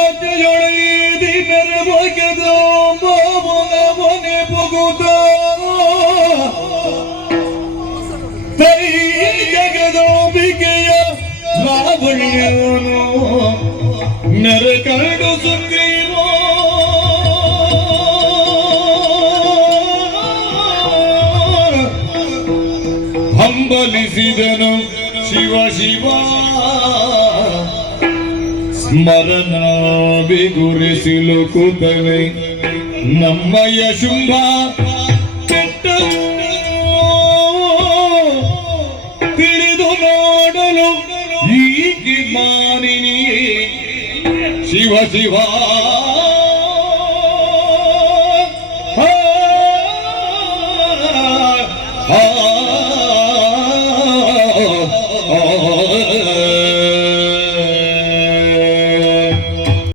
ಬನಾಜೆಯೊಳೆದಿ ನೆರವಗೆದ ಬಾವನ ಮನೆ ಬಗುದ ತೈ ಜಗದೋಬಿಕೆಯ ಲಾವಣ್ಯವನು ನೆರಕರಡು ಸುಗ್ರೀವ ಹಂಬಲಿಸಿದನು ಶಿವ ಶಿವ ಸ್ಮರಣ ಬಿಗುರಿಸಿಲು ಕೂತವೆ ನಮ್ಮಯ್ಯ ಶುಂಭ ತಿಳಿದು ನೋಡಲು ಈಗಿ ಮಾನಿನಿ ಶಿವ ಶಿವ